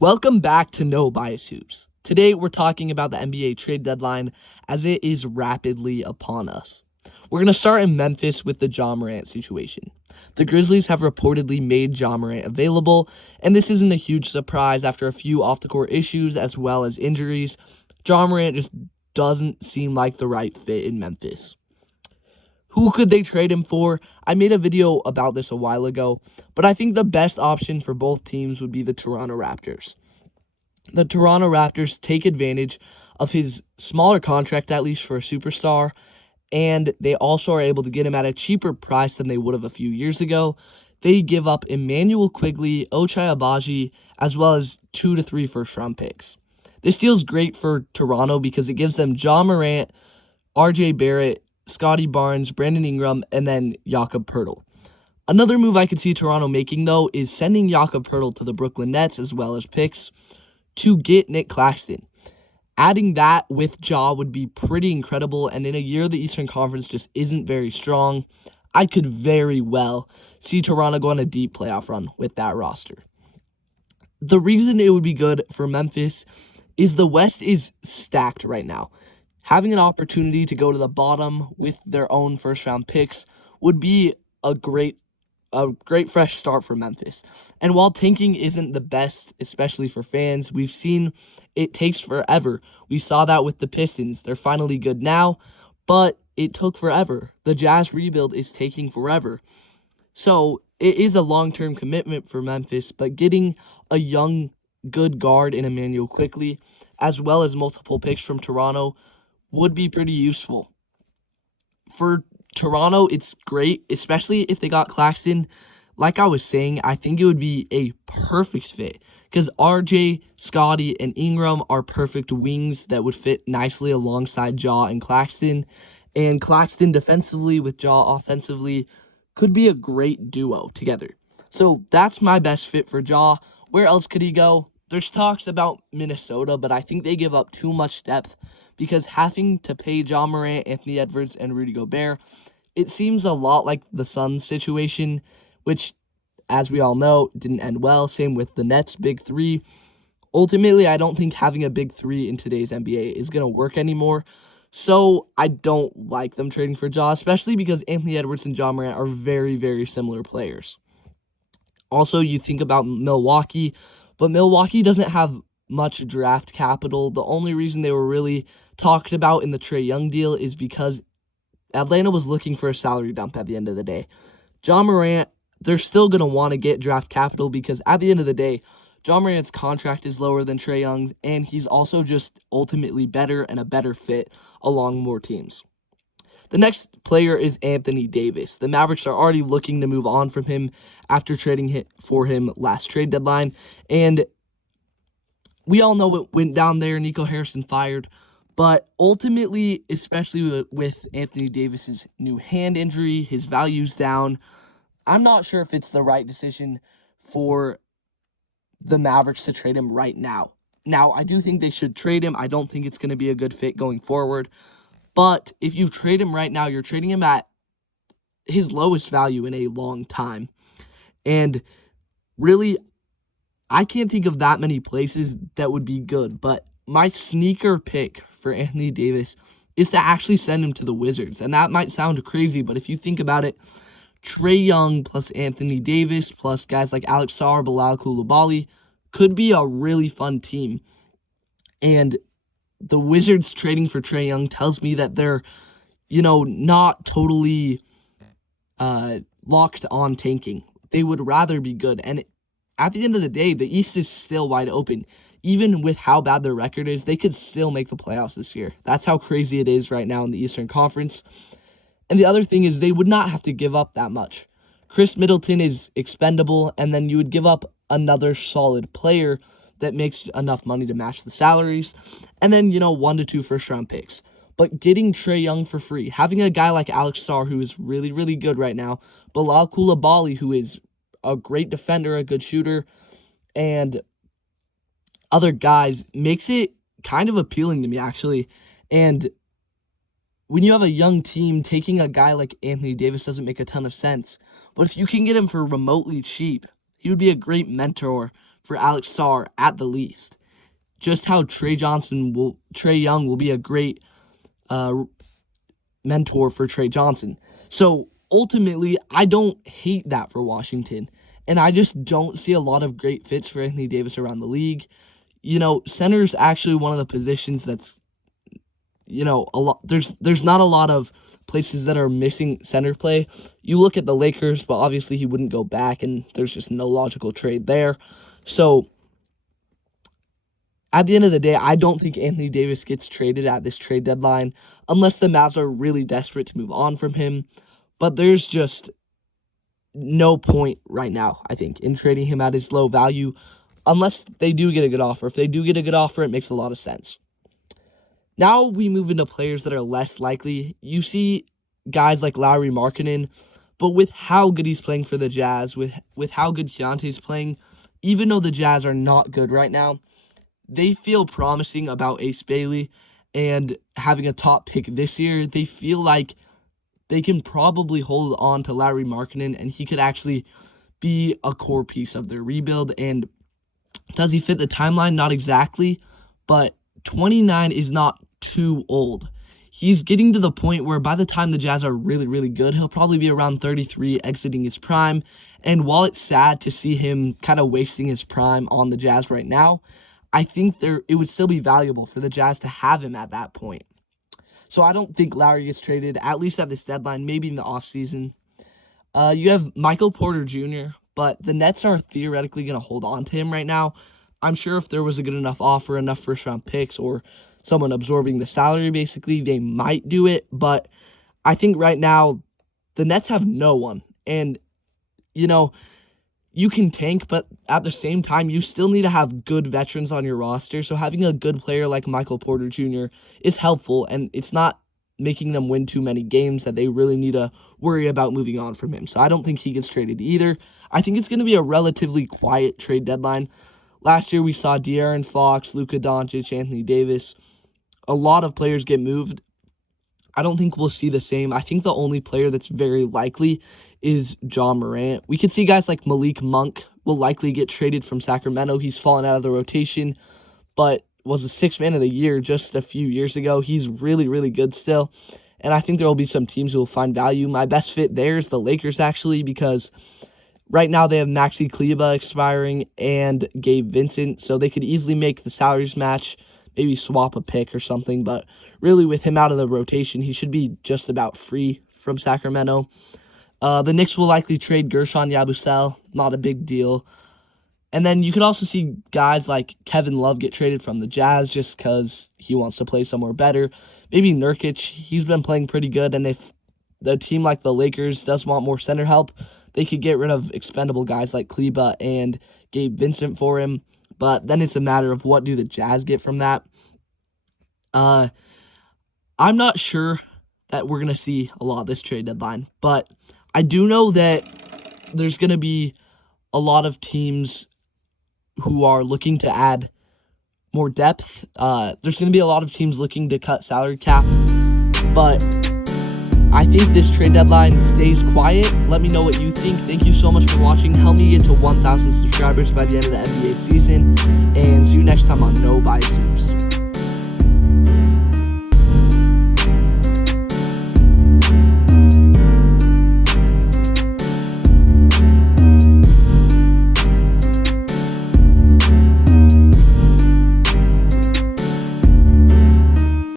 Welcome back to No Bias Hoops. Today we're talking about the NBA trade deadline as it is rapidly upon us. We're going to start in Memphis with the Ja Morant situation. The Grizzlies have reportedly made Ja Morant available, and this isn't a huge surprise after a few off-the-court issues as well as injuries. Ja Morant just doesn't seem like the right fit in Memphis. Who could they trade him for? I made a video about this a while ago, but I think the best option for both teams would be the Toronto Raptors. The Toronto Raptors take advantage of his smaller contract, at least for a superstar, and they also are able to get him at a cheaper price than they would have a few years ago. They give up Emmanuel Quigley, Ochai Agbaji, as well as 2 to 3 first-round picks. This deal is great for Toronto because it gives them Ja Morant, RJ Barrett, Scotty Barnes, Brandon Ingram, and then Jakob Poeltl. Another move I could see Toronto making, though, is sending Jakob Poeltl to the Brooklyn Nets as well as picks to get Nick Claxton. Adding that with Ja would be pretty incredible, and in a year the Eastern Conference just isn't very strong, I could very well see Toronto go on a deep playoff run with that roster. The reason it would be good for Memphis is the West is stacked right now. Having an opportunity to go to the bottom with their own first-round picks would be a great fresh start for Memphis. And while tanking isn't the best, especially for fans, we've seen it takes forever. We saw that with the Pistons. They're finally good now, but it took forever. The Jazz rebuild is taking forever. So it is a long-term commitment for Memphis, but getting a young, good guard in Emmanuel Quigley, as well as multiple picks from Toronto, would be pretty useful. For Toronto, it's great, especially if they got Claxton. Like I was saying, I think it would be a perfect fit because RJ, Scotty, and Ingram are perfect wings that would fit nicely alongside Ja and Claxton. And Claxton defensively with Ja offensively could be a great duo together. So that's my best fit for Ja. Where else could he go? There's talks about Minnesota, but I think they give up too much depth because having to pay Ja Morant, Anthony Edwards, and Rudy Gobert, it seems a lot like the Suns situation, which, as we all know, didn't end well. Same with the Nets' big three. Ultimately, I don't think having a big three in today's NBA is going to work anymore. So I don't like them trading for Ja, especially because Anthony Edwards and Ja Morant are very, very similar players. Also, you think about Milwaukee, but Milwaukee doesn't have much draft capital. The only reason they were really talked about in the Trae Young deal is because Atlanta was looking for a salary dump at the end of the day. Ja Morant, they're still going to want to get draft capital because at the end of the day, Ja Morant's contract is lower than Trae Young, and he's also just ultimately better and a better fit along more teams. The next player is Anthony Davis. The Mavericks are already looking to move on from him after trading for him last trade deadline, and we all know what went down there. Nico Harrison fired. But ultimately, especially with Anthony Davis's new hand injury, his value's down, I'm not sure if it's the right decision for the Mavericks to trade him right now. Now, I do think they should trade him. I don't think it's going to be a good fit going forward. But if you trade him right now, you're trading him at his lowest value in a long time. And really, I can't think of that many places that would be good. But my sneaker pick for Anthony Davis is to actually send him to the Wizards. And that might sound crazy, but if you think about it, Trae Young plus Anthony Davis plus guys like Alex Sarr, Bilal Coulibaly could be a really fun team. And the Wizards trading for Trae Young tells me that they're, not totally locked on tanking. They would rather be good. And at the end of the day, the East is still wide open. Even with how bad their record is, they could still make the playoffs this year. That's how crazy it is right now in the Eastern Conference. And the other thing is they would not have to give up that much. Chris Middleton is expendable, and then you would give up another solid player that makes enough money to match the salaries, and then, 1 to 2 first-round picks. But getting Trae Young for free, having a guy like Alex Sarr, who is really, really good right now, Bilal Coulibaly, who is a great defender, a good shooter, and other guys, makes it kind of appealing to me, actually. And when you have a young team, taking a guy like Anthony Davis doesn't make a ton of sense. But if you can get him for remotely cheap, he would be a great mentor for Alex Sarr at the least. Just how Trae Young will be a great mentor for Trae Johnson. So ultimately, I don't hate that for Washington. And I just don't see a lot of great fits for Anthony Davis around the league. Center is actually one of the positions that's, a lot. There's not a lot of places that are missing center play. You look at the Lakers, but obviously he wouldn't go back, and there's just no logical trade there. So at the end of the day, I don't think Anthony Davis gets traded at this trade deadline unless the Mavs are really desperate to move on from him. But there's just no point right now, I think, in trading him at his low value unless they do get a good offer. If they do get a good offer, it makes a lot of sense. Now we move into players that are less likely. You see guys like Lauri Markkanen, but with how good he's playing for the Jazz, with how good Keontae's playing, even though the Jazz are not good right now, they feel promising about Ace Bailey and having a top pick this year. They feel like they can probably hold on to Lauri Markkanen, and he could actually be a core piece of their rebuild. And does he fit the timeline? Not exactly, but 29 is not too old. He's getting to the point where by the time the Jazz are really, really good, he'll probably be around 33, exiting his prime. And while it's sad to see him kind of wasting his prime on the Jazz right now, I think it would still be valuable for the Jazz to have him at that point. So I don't think Lauri gets traded, at least at this deadline, maybe in the offseason. You have Michael Porter Jr., but the Nets are theoretically going to hold on to him right now. I'm sure if there was a good enough offer, enough first-round picks, or someone absorbing the salary, basically, they might do it. But I think right now, the Nets have no one. And, you can tank, but at the same time, you still need to have good veterans on your roster. So having a good player like Michael Porter Jr. is helpful, and it's not making them win too many games that they really need to worry about moving on from him. So I don't think he gets traded either. I think it's going to be a relatively quiet trade deadline. Last year, we saw De'Aaron Fox, Luka Doncic, Anthony Davis. A lot of players get moved. I don't think we'll see the same. I think the only player that's very likely is Ja Morant. We could see guys like Malik Monk will likely get traded from Sacramento. He's fallen out of the rotation, but was a sixth man of the year just a few years ago. He's really, really good still, and I think there will be some teams who will find value. My best fit there is the Lakers, actually, because right now they have Maxi Kleber expiring and Gabe Vincent, so they could easily make the salaries match, maybe swap a pick or something, but really with him out of the rotation, he should be just about free from Sacramento. The Knicks will likely trade Gershon Yabusele, not a big deal. And then you could also see guys like Kevin Love get traded from the Jazz just because he wants to play somewhere better. Maybe Nurkic, he's been playing pretty good, and if the team like the Lakers does want more center help, they could get rid of expendable guys like Kleber and Gabe Vincent for him. But then it's a matter of what do the Jazz get from that. I'm not sure that we're going to see a lot of this trade deadline, but I do know that there's going to be a lot of teams who are looking to add more depth. There's going to be a lot of teams looking to cut salary cap, but I think this trade deadline stays quiet. Let me know what you think. Thank you so much for watching. Help me get to 1,000 subscribers by the end of the NBA season, and see you next time on No Bias Hoops.